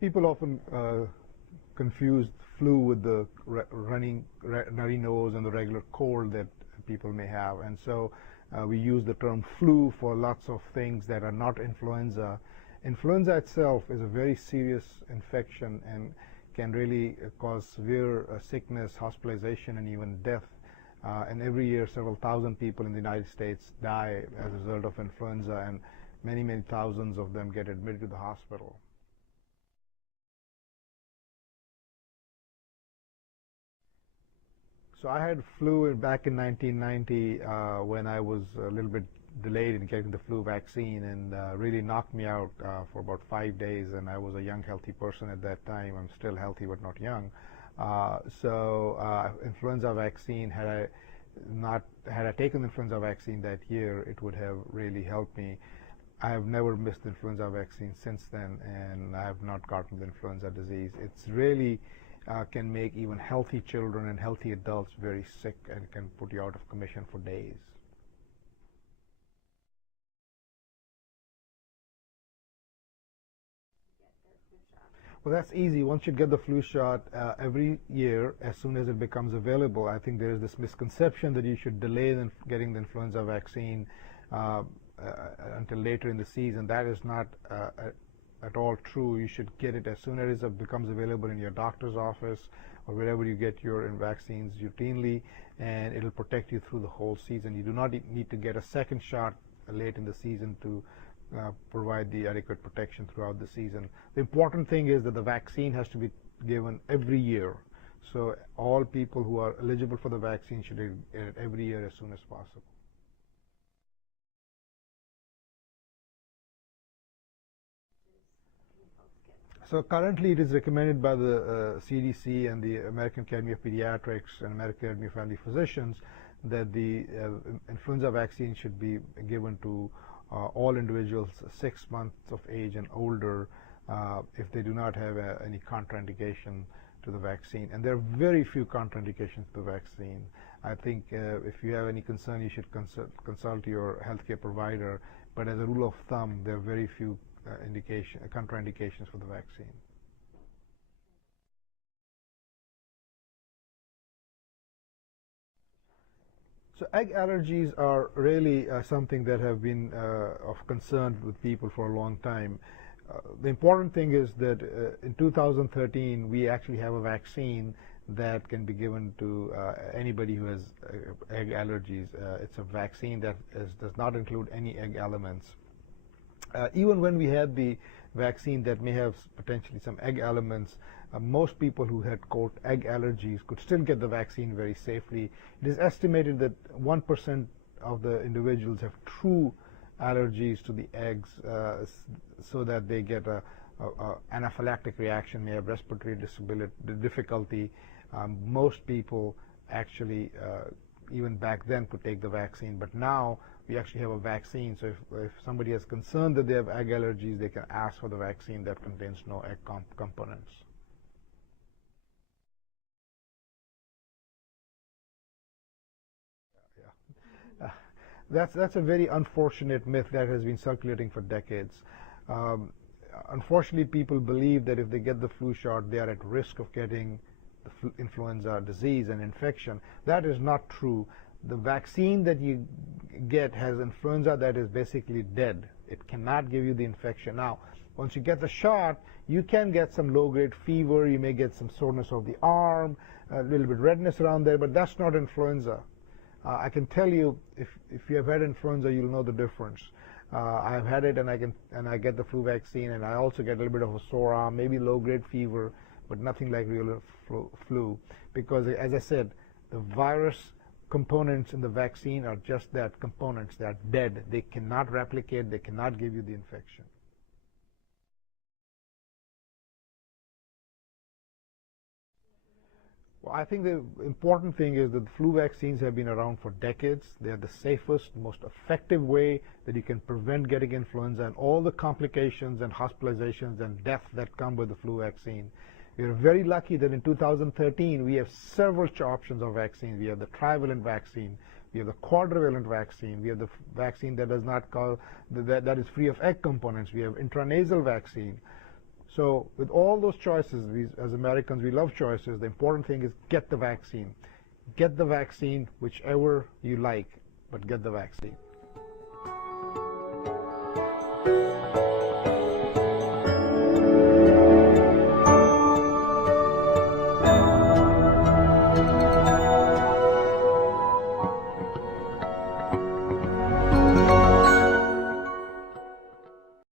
People often confuse flu with the runny nose and the regular cold that people may have, and so we use the term flu for lots of things that are not influenza. Influenza itself is a very serious infection and can really cause severe sickness, hospitalization, and even death. And every year, several thousand people in the United States die as a result of influenza, and many, many thousands of them get admitted to the hospital. So I had flu back in 1990 when I was a little bit delayed in getting the flu vaccine, and really knocked me out for about 5 days, and I was a young, healthy person at that time. I'm still healthy but not young. Influenza vaccine, had I taken the influenza vaccine that year, it would have really helped me. I have never missed the influenza vaccine since then, and I have not gotten the influenza disease. It's really can make even healthy children and healthy adults very sick and can put you out of commission for days. Well, that's easy. Once you get the flu shot every year, as soon as it becomes available, I think there is this misconception that you should delay getting the influenza vaccine until later in the season. That is not at all true. You should get it as soon as it becomes available in your doctor's office or wherever you get your vaccines routinely, and it'll protect you through the whole season. You do not need to get a second shot late in the season to provide the adequate protection throughout the season. The important thing is that the vaccine has to be given every year. So all people who are eligible for the vaccine should get it every year as soon as possible. So currently it is recommended by the CDC and the American Academy of Pediatrics and American Academy of Family Physicians that the influenza vaccine should be given to all individuals 6 months of age and older if they do not have any contraindication to the vaccine. And there are very few contraindications to the vaccine. I think if you have any concern, you should consult your healthcare provider. But as a rule of thumb, there are very few contraindications for the vaccine. So egg allergies are really something that have been of concern with people for a long time. The important thing is that in 2013 we actually have a vaccine that can be given to anybody who has egg allergies. It's a vaccine that does not include any egg elements. Even when we had the vaccine that may have potentially some egg elements, most people who had, quote, egg allergies could still get the vaccine very safely. It is estimated that 1% of the individuals have true allergies to the eggs, so that they get a anaphylactic reaction, may have respiratory difficulty. Most people actually, even back then, could take the vaccine, but now we actually have a vaccine. So if somebody is concerned that they have egg allergies, they can ask for the vaccine that contains no egg components. That's a very unfortunate myth that has been circulating for decades. Unfortunately, people believe that if they get the flu shot, they are at risk of getting the influenza disease and infection. That is not true. The vaccine that you get has influenza that is basically dead. It cannot give you the infection. Now, once you get the shot, you can get some low-grade fever. You may get some soreness of the arm, a little bit redness around there, but that's not influenza. I can tell you, if you have had influenza, you'll know the difference. I have had it, and I get the flu vaccine, and I also get a little bit of a sore arm, maybe low-grade fever, but nothing like real flu, because, as I said, the virus components in the vaccine are just that, components. They are dead. They cannot replicate. They cannot give you the infection. Well, I think the important thing is that the flu vaccines have been around for decades. They are the safest, most effective way that you can prevent getting influenza and all the complications and hospitalizations and death that come with the flu vaccine. We are very lucky that in 2013 we have several options of vaccines. We have the trivalent vaccine, we have the quadrivalent vaccine, we have the vaccine that does not that is free of egg components, we have intranasal vaccine. So with all those choices, as Americans, we love choices. The important thing is get the vaccine. Get the vaccine, whichever you like, but get the vaccine.